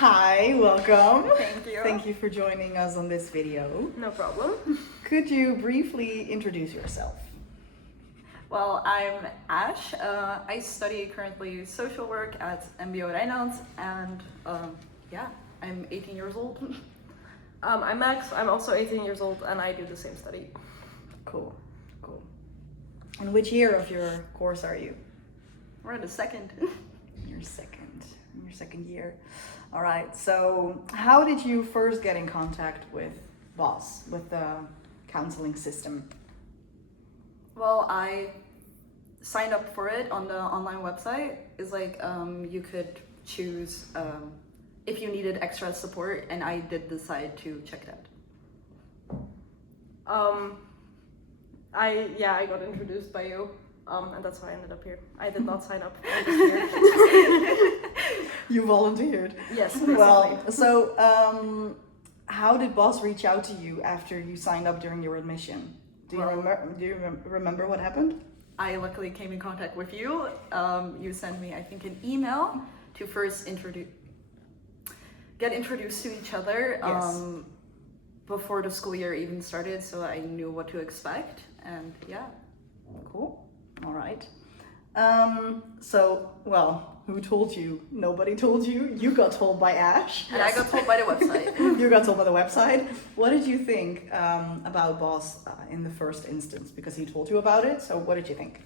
Hi, welcome. Thank you. Thank you for joining us on this video. No problem. Could you briefly introduce yourself? Well, I'm Ash. I study currently social work at MBO Rijnland, and I'm 18 years old. I'm Max. I'm also 18 years old, and I do the same study. Cool. And which year of your course are you? We're in the second. Your second year. All right. So, how did you first get in contact with BOSS, with the counseling system? Well, I signed up for it on the online website. It's like you could choose if you needed extra support, and I did decide to check it out. I got introduced by you, and that's how I ended up here. I did not sign up. I'm just here. You volunteered. Yes. Basically. Well, so how did BOSS reach out to you after you signed up during your admission? Do you remember what happened? I luckily came in contact with you. You sent me, I think, an email to first get introduced to each other before the school year even started, so I knew what to expect. And yeah, cool. All right. Who told you? Nobody told you. You got told by Ash. And I got told by the website. You got told by the website. What did you think about BOSS in the first instance? Because he told you about it. So what did you think?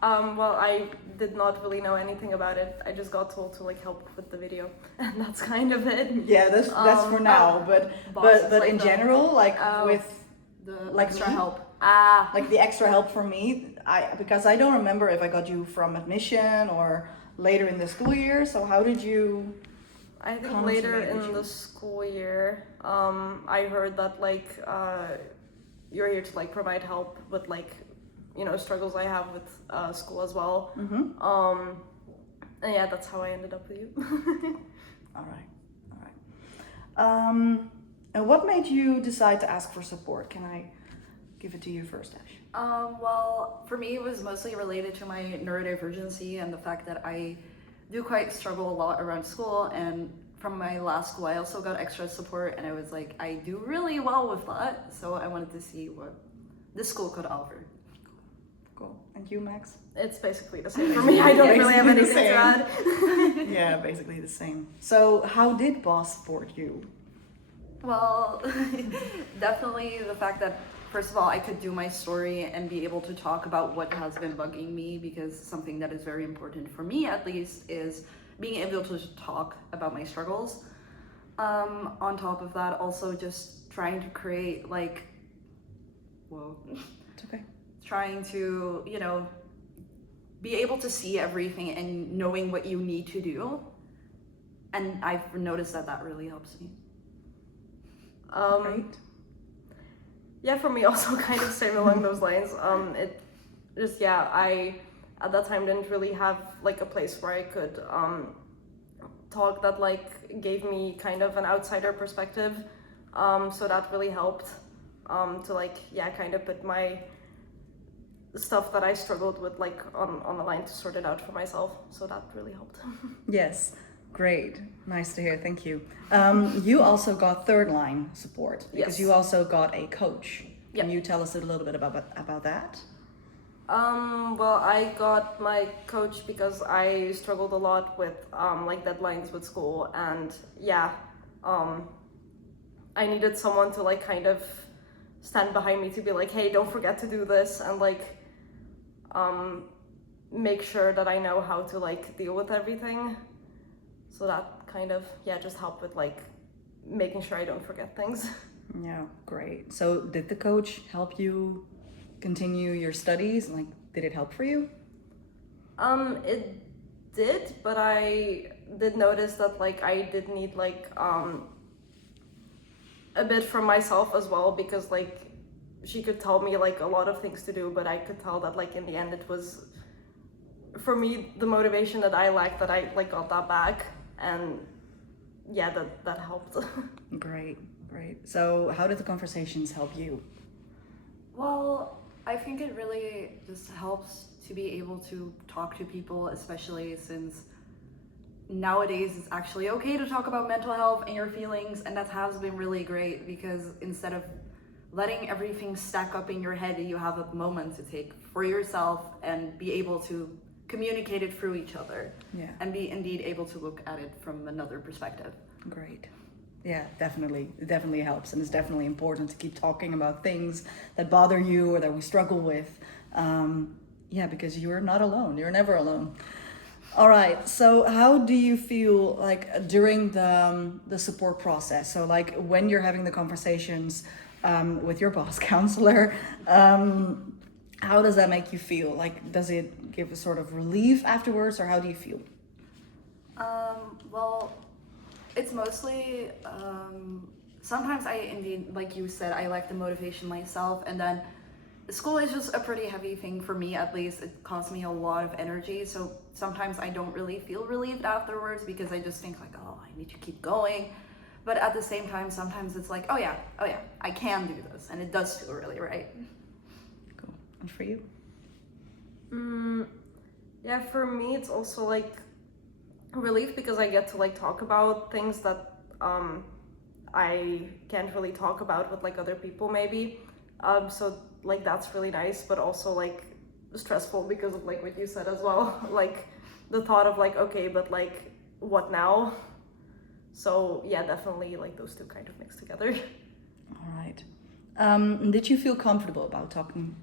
Well, I did not really know anything about it. I just got told to help with the video, and that's kind of it. Yeah, that's for now. But in general, with the extra help. Like the extra help for me, because I don't remember if I got you from admission or later in the school year. So how did you? I think later in the school year, I heard that you're here to provide help with struggles I have with school as well. Mm-hmm. And yeah, that's how I ended up with you. All right. And what made you decide to ask for support? Can I give it to you first, Ash? Well, for me, it was mostly related to my neurodivergency and the fact that I do quite struggle a lot around school. And from my last school, I also got extra support, and I was like, I do really well with that. So I wanted to see what this school could offer. Cool. And you, Max? It's basically the same for me. I don't really have anything to add. Yeah, basically the same. So how did BOSS support you? Well, definitely the fact that, first of all, I could do my story and be able to talk about what has been bugging me, because something that is very important for me, at least, is being able to talk about my struggles. On top of that, also just trying to create It's okay. Trying to, be able to see everything and knowing what you need to do. And I've noticed that really helps me. Great. Yeah, for me also kind of same along those lines. It just, I at that time didn't really have a place where I could talk that gave me kind of an outsider perspective. So that really helped to kind of put my stuff that I struggled with on the line to sort it out for myself. So that really helped. Yes. Great. Nice to hear. Thank you. You also got third line support because you also got a coach. Yep. Can you tell us a little bit about that? Well, I got my coach because I struggled a lot with deadlines with school, and I needed someone to kind of stand behind me to be like, hey, don't forget to do this, and make sure that I know how to deal with everything. So that kind of, just helped with making sure I don't forget things. Yeah, great. So did the coach help you continue your studies? Did it help for you? It did, but I did notice that I did need a bit from myself as well, because she could tell me a lot of things to do, but I could tell that in the end it was, for me, the motivation that I lacked, that I got that back. And yeah, that helped. Great. So how did the conversations help you? Well, I think it really just helps to be able to talk to people, especially since, nowadays it's actually okay to talk about mental health and your feelings, and that has been really great because instead of letting everything stack up in your head, you have a moment to take for yourself and be able to communicate it through each other. Yeah. And be indeed able to look at it from another perspective. Great. Yeah, definitely. It definitely helps, and it's definitely important to keep talking about things that bother you or that we struggle with. Yeah, because you're not alone. You're never alone. All right. So, how do you feel like during the support process? So, like when you're having the conversations with your boss counselor, how does that make you feel? Like, does it give a sort of relief afterwards, or how do you feel? Well, it's mostly sometimes I indeed, like you said, I like the motivation myself, and then school is just a pretty heavy thing for me. At least it costs me a lot of energy, so sometimes I don't really feel relieved afterwards because I just think like, oh, I need to keep going. But at the same time, sometimes it's like, oh yeah, I can do this, and it does feel really right. Cool. And for you? Yeah, for me it's also like relief because I get to like talk about things that I can't really talk about with like other people maybe. So like that's really nice, but also like stressful because of like what you said as well. Like the thought of like, okay, but like what now? So yeah, definitely like those two kind of mix together. All right. Did you feel comfortable about talking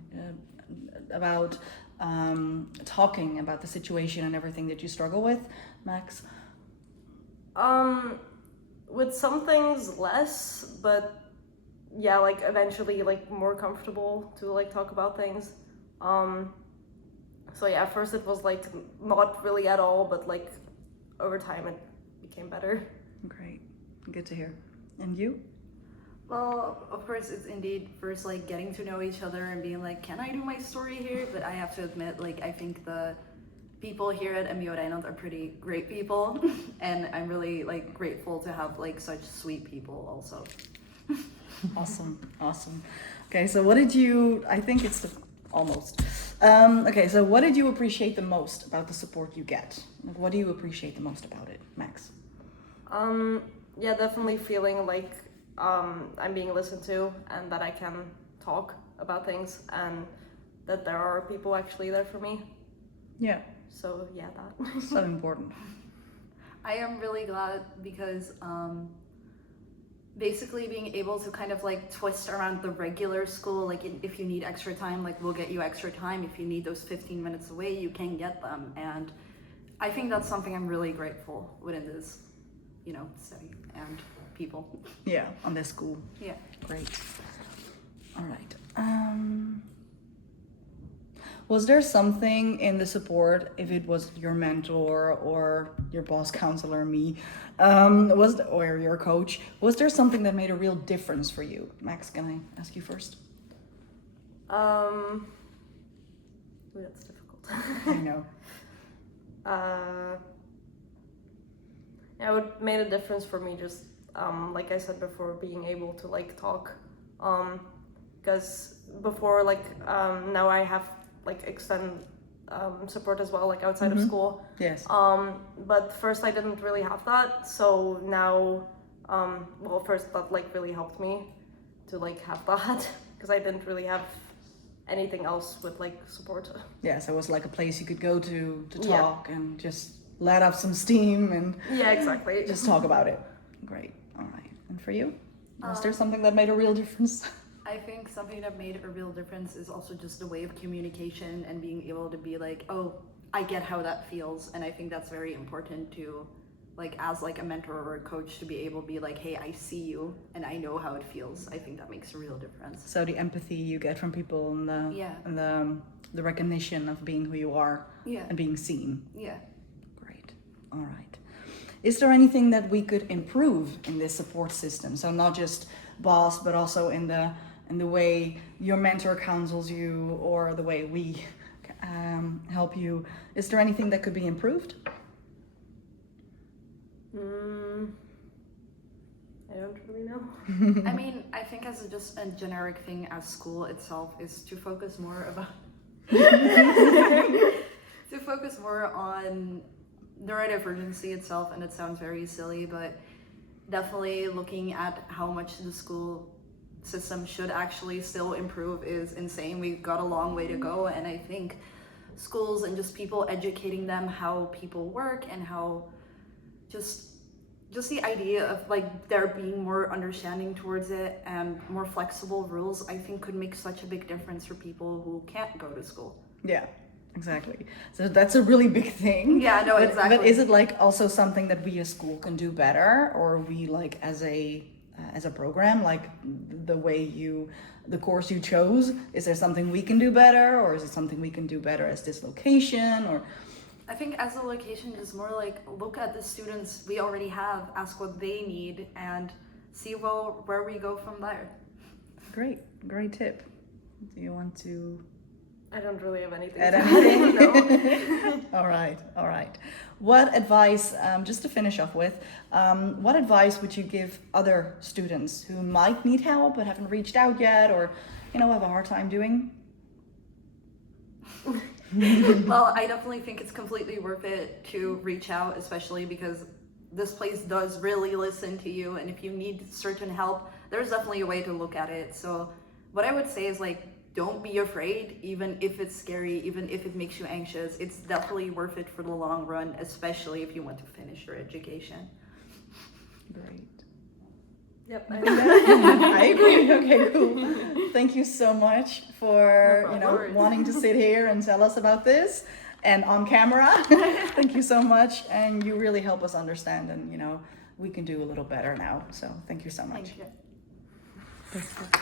about the situation and everything that you struggle with, Max? With some things less, but yeah, like eventually like more comfortable to like talk about things. So yeah, at first it was like not really at all, but like over time it became better. Great. Good to hear. And you? Well, of course, it's indeed first like getting to know each other and being like, can I do my story here? But I have to admit, like, I think the people here at MBO Rijnland are pretty great people, and I'm really like grateful to have like such sweet people also. Awesome. Okay, so what did you? I think it's almost. Okay, so what did you appreciate the most about the support you get? Like, what do you appreciate the most about it, Max? Yeah, definitely feeling like I'm being listened to and that I can talk about things and that there are people actually there for me. Yeah. So yeah, that. So important. I am really glad because basically being able to kind of like twist around the regular school, like if you need extra time, like we'll get you extra time. If you need those 15 minutes away, you can get them. And I think that's something I'm really grateful within this, study and people. Yeah, on this school. Yeah. Great. All right. Was there something in the support, if it was your mentor or your boss counselor, me, or your coach, was there something that made a real difference for you? Max, can I ask you first? Ooh, that's difficult. I know. Yeah, what made a difference for me just like I said before, being able to like talk, because before like now I have like extend support as well, like outside of school. Yes. But first I didn't really have that, so now well, first that like really helped me to like have that because I didn't really have anything else with like support. Yeah, so it was like a place you could go to talk and just let off some steam and yeah, exactly. just talk about it. Great. All right. And for you? Was there something that made a real difference? I think something that made a real difference is also just the way of communication and being able to be like, oh, I get how that feels. And I think that's very important to, like, as like a mentor or a coach, to be able to be like, hey, I see you and I know how it feels. I think that makes a real difference. So the empathy you get from people and the recognition of being who you are and being seen. Yeah. Great. All right. Is there anything that we could improve in this support system? So not just boss, but also in the way your mentor counsels you or the way we help you. Is there anything that could be improved? I don't really know. I mean, I think as just a generic thing as school itself is to focus more about to focus more on neurodivergency itself, and it sounds very silly, but definitely looking at how much the school system should actually still improve is insane. We've got a long way to go, and I think schools and just people educating them how people work and how just the idea of like there being more understanding towards it and more flexible rules, I think could make such a big difference for people who can't go to school. Yeah, exactly. So that's a really big thing. Yeah, no, exactly. But is it like also something that we as school can do better, or we like as a program, like the course you chose, is there something we can do better, or is it something we can do better as this location? Or I think as a location is more like look at the students we already have, ask what they need, and see where we go from there. great tip. Do you want to I don't really have anything add to anything? No. All right. What advice, just to finish off with, what advice would you give other students who might need help but haven't reached out yet, or have a hard time doing? Well, I definitely think it's completely worth it to reach out, especially because this place does really listen to you, and if you need certain help, there's definitely a way to look at it. So what I would say is like, don't be afraid, even if it's scary, even if it makes you anxious. It's definitely worth it for the long run, especially if you want to finish your education. Great. Yep. I agree. Okay, cool. Thank you so much for No problem. wanting to sit here and tell us about this and on camera. Thank you so much, and you really help us understand, and we can do a little better now. So thank you so much. Thank you. Thank you.